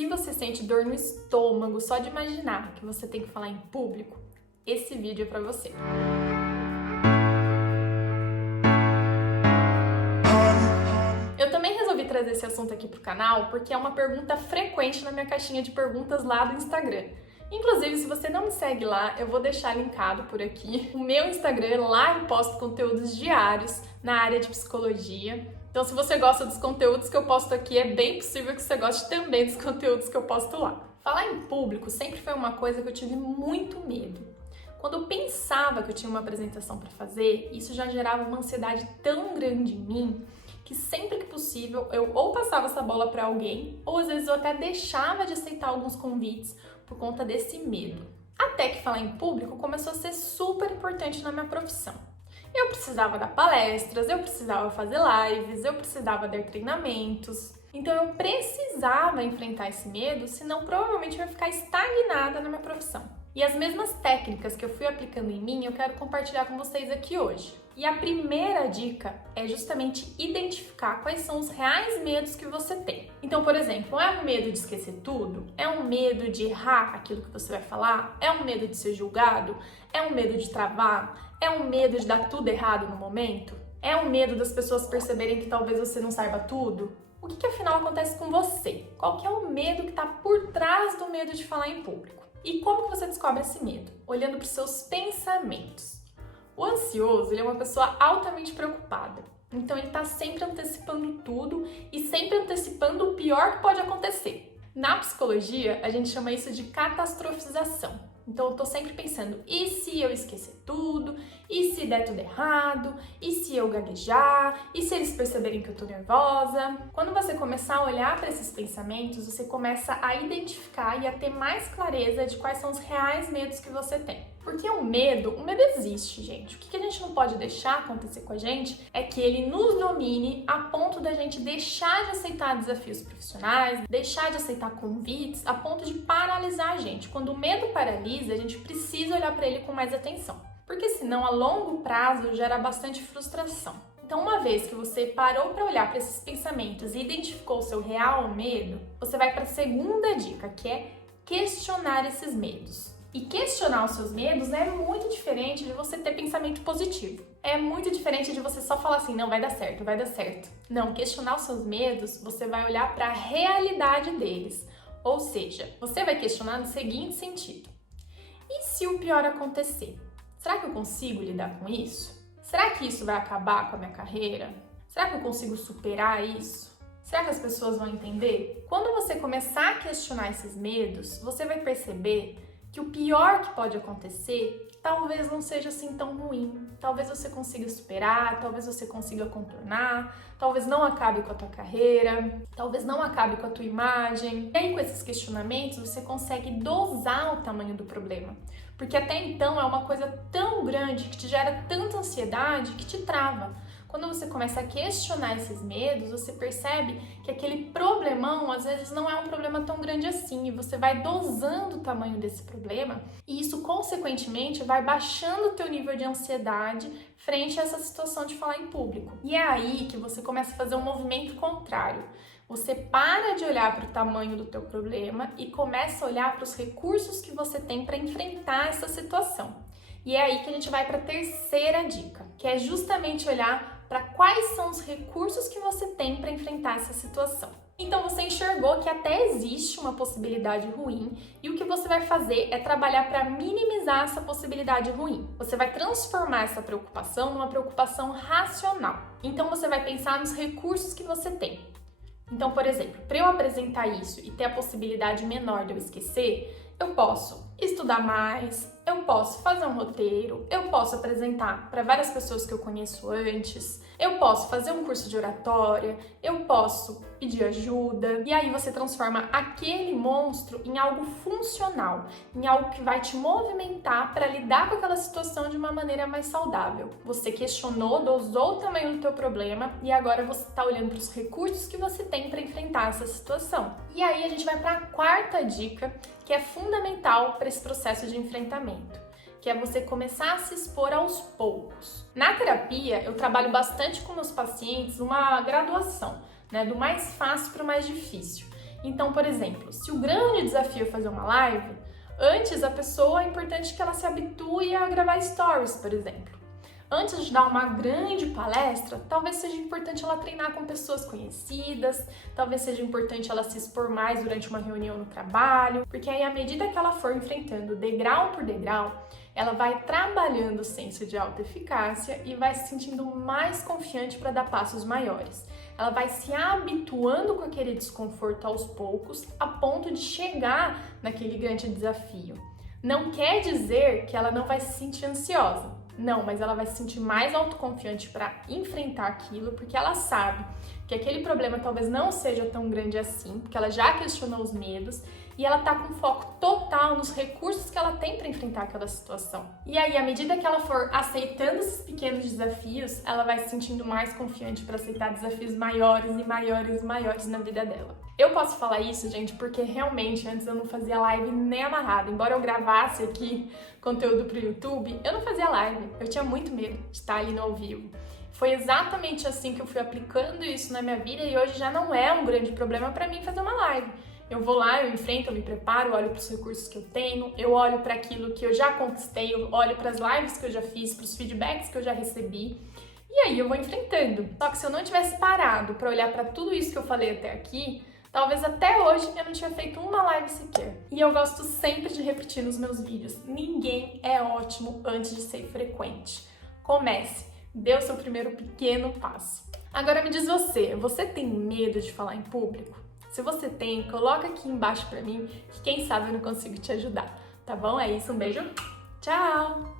Se você sente dor no estômago só de imaginar que você tem que falar em público, esse vídeo é para você. Eu também resolvi trazer esse assunto aqui pro canal porque é uma pergunta frequente na minha caixinha de perguntas lá do Instagram. Inclusive, se você não me segue lá, eu vou deixar linkado por aqui o meu Instagram. Lá eu posto conteúdos diários na área de psicologia. Então, se você gosta dos conteúdos que eu posto aqui, é bem possível que você goste também dos conteúdos que eu posto lá. Falar em público sempre foi uma coisa que eu tive muito medo. Quando eu pensava que eu tinha uma apresentação para fazer, isso já gerava uma ansiedade tão grande em mim que sempre que possível eu ou passava essa bola para alguém, ou às vezes eu até deixava de aceitar alguns convites por conta desse medo. Até que falar em público começou a ser super importante na minha profissão. Eu precisava dar palestras, eu precisava fazer lives, eu precisava dar treinamentos. Então eu precisava enfrentar esse medo, senão provavelmente eu ia ficar estagnada na minha profissão. E as mesmas técnicas que eu fui aplicando em mim, eu quero compartilhar com vocês aqui hoje. E a primeira dica é justamente identificar quais são os reais medos que você tem. Então, por exemplo, é um medo de esquecer tudo? É um medo de errar aquilo que você vai falar? É um medo de ser julgado? É um medo de travar? É um medo de dar tudo errado no momento? É um medo das pessoas perceberem que talvez você não saiba tudo? O que afinal acontece com você? Qual que é o medo que está por trás do medo de falar em público? E como que você descobre esse medo? Olhando para os seus pensamentos. O ansioso, ele é uma pessoa altamente preocupada. Então ele está sempre antecipando tudo e sempre antecipando o pior que pode acontecer. Na psicologia, a gente chama isso de catastrofização. Então eu tô sempre pensando, e se eu esquecer tudo? E se der tudo errado? E se eu gaguejar? E se eles perceberem que eu tô nervosa? Quando você começar a olhar para esses pensamentos, você começa a identificar e a ter mais clareza de quais são os reais medos que você tem. Porque o medo existe, gente. O que a gente não pode deixar acontecer com a gente é que ele nos domine a ponto da gente deixar de aceitar desafios profissionais, deixar de aceitar convites, a ponto de paralisar a gente. Quando o medo paralisa, a gente precisa olhar para ele com mais atenção. Porque senão, a longo prazo, gera bastante frustração. Então, uma vez que você parou para olhar para esses pensamentos e identificou o seu real medo, você vai para a segunda dica, que é questionar esses medos. E questionar os seus medos é muito diferente de você ter pensamento positivo. É muito diferente de você só falar assim, não, vai dar certo, vai dar certo. Não, questionar os seus medos, você vai olhar para a realidade deles. Ou seja, você vai questionar no seguinte sentido. E se o pior acontecer? Será que eu consigo lidar com isso? Será que isso vai acabar com a minha carreira? Será que eu consigo superar isso? Será que as pessoas vão entender? Quando você começar a questionar esses medos, você vai perceber que o pior que pode acontecer talvez não seja assim tão ruim. Talvez você consiga superar, talvez você consiga contornar, talvez não acabe com a tua carreira, talvez não acabe com a tua imagem. E aí, com esses questionamentos, você consegue dosar o tamanho do problema. Porque até então é uma coisa tão grande que te gera tanta ansiedade que te trava. Quando você começa a questionar esses medos, você percebe que aquele problemão, às vezes, não é um problema tão grande assim. E você vai dosando o tamanho desse problema e isso, consequentemente, vai baixando o teu nível de ansiedade frente a essa situação de falar em público. E é aí que você começa a fazer um movimento contrário. Você para de olhar para o tamanho do teu problema e começa a olhar para os recursos que você tem para enfrentar essa situação. E é aí que a gente vai para a terceira dica, que é justamente olhar para quais são os recursos que você tem para enfrentar essa situação. Então você enxergou que até existe uma possibilidade ruim e o que você vai fazer é trabalhar para minimizar essa possibilidade ruim. Você vai transformar essa preocupação numa preocupação racional. Então você vai pensar nos recursos que você tem. Então, por exemplo, para eu apresentar isso e ter a possibilidade menor de eu esquecer, eu posso estudar mais, eu posso fazer um roteiro, eu posso apresentar para várias pessoas que eu conheço antes, eu posso fazer um curso de oratória, eu posso pedir ajuda. E aí você transforma aquele monstro em algo funcional, em algo que vai te movimentar para lidar com aquela situação de uma maneira mais saudável. Você questionou, dosou o tamanho do teu problema e agora você está olhando para os recursos que você tem para enfrentar essa situação. E aí a gente vai para a quarta dica, que é fundamental para esse processo de enfrentamento, que é você começar a se expor aos poucos. Na terapia, eu trabalho bastante com meus pacientes uma graduação, do mais fácil para o mais difícil. Então, por exemplo, se o grande desafio é fazer uma live, antes a pessoa é importante que ela se habitue a gravar stories, por exemplo. Antes de dar uma grande palestra, talvez seja importante ela treinar com pessoas conhecidas, talvez seja importante ela se expor mais durante uma reunião no trabalho, porque aí à medida que ela for enfrentando degrau por degrau, ela vai trabalhando o senso de autoeficácia e vai se sentindo mais confiante para dar passos maiores. Ela vai se habituando com aquele desconforto aos poucos, a ponto de chegar naquele grande desafio. Não quer dizer que ela não vai se sentir ansiosa. Não, mas ela vai se sentir mais autoconfiante para enfrentar aquilo, porque ela sabe que aquele problema talvez não seja tão grande assim, porque ela já questionou os medos e ela tá com foco total nos recursos que ela tem para enfrentar aquela situação. E aí, à medida que ela for aceitando esses pequenos desafios, ela vai se sentindo mais confiante para aceitar desafios maiores e maiores e maiores na vida dela. Eu posso falar isso, gente, porque realmente antes eu não fazia live nem amarrada. Embora eu gravasse aqui conteúdo pro YouTube, eu não fazia live. Eu tinha muito medo de estar ali no ao vivo. Foi exatamente assim que eu fui aplicando isso na minha vida e hoje já não é um grande problema para mim fazer uma live. Eu vou lá, eu enfrento, eu me preparo, eu olho para os recursos que eu tenho, eu olho para aquilo que eu já conquistei, eu olho para as lives que eu já fiz, para os feedbacks que eu já recebi. E aí eu vou enfrentando. Só que se eu não tivesse parado para olhar para tudo isso que eu falei até aqui, talvez até hoje eu não tinha feito uma live sequer. E eu gosto sempre de repetir nos meus vídeos: ninguém é ótimo antes de ser frequente. Comece, dê o seu primeiro pequeno passo. Agora me diz você tem medo de falar em público? Se você tem, coloca aqui embaixo pra mim, que quem sabe eu não consigo te ajudar, tá bom? É isso, um beijo, tchau!